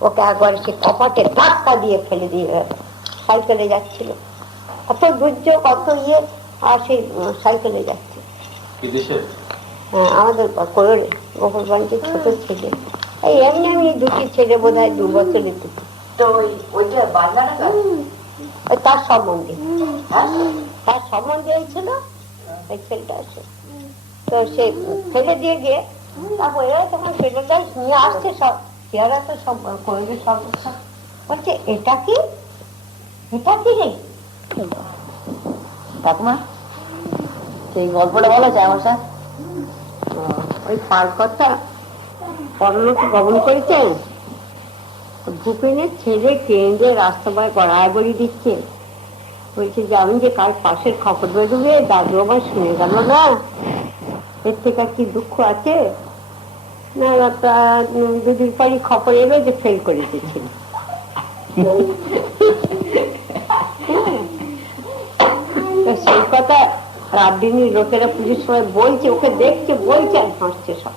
ওকে একবার সে কপাটে ধাক্কা দিয়ে ফেলে দিয়ে গেল সাইকেলে যাচ্ছিল। কত দুর্যোগ কত ইয়ে আর সেই সাইকেলে যাচ্ছে। হ্যাঁ, আমাদের গোপাল বাড়িতে ছোট ছেলে। এই এমনি এমনি দুটি ছেলে বোধ হয় দু বছরের তার সম্বন্ধে। হ্যাঁ? তার সম্বন্ধে হয়েছিল ওই ছেলেটা আছে তো সে ফেলে দিয়ে গিয়ে তারপরে তখন ছেলেটা নিয়ে আসছে সব। চেয়ারা তো সব করে সব। বলছে, এটা কি? এটা কি রে? ঠাকুমা, সেই গল্পটা বলা যায় আমার স্যার ওই পার কথা গমন ভূপেনের ছেলে কেন্দ্রে রাস্তা পায় কড়ায় বড়ি দিচ্ছে। বলছে যে আমি যে কার পাশের খবর বেরোবে দাদু আমার শুনে গেল না। এর থেকে আর কি দুঃখ আছে? দুদিন পরই খবর এলো যে ফেল করে দিয়েছিল সেই কথা রাত দিনই লোকেরা পুলিশ সময় বলছে, ওকে দেখছে, বলছে আর হাসছে সব।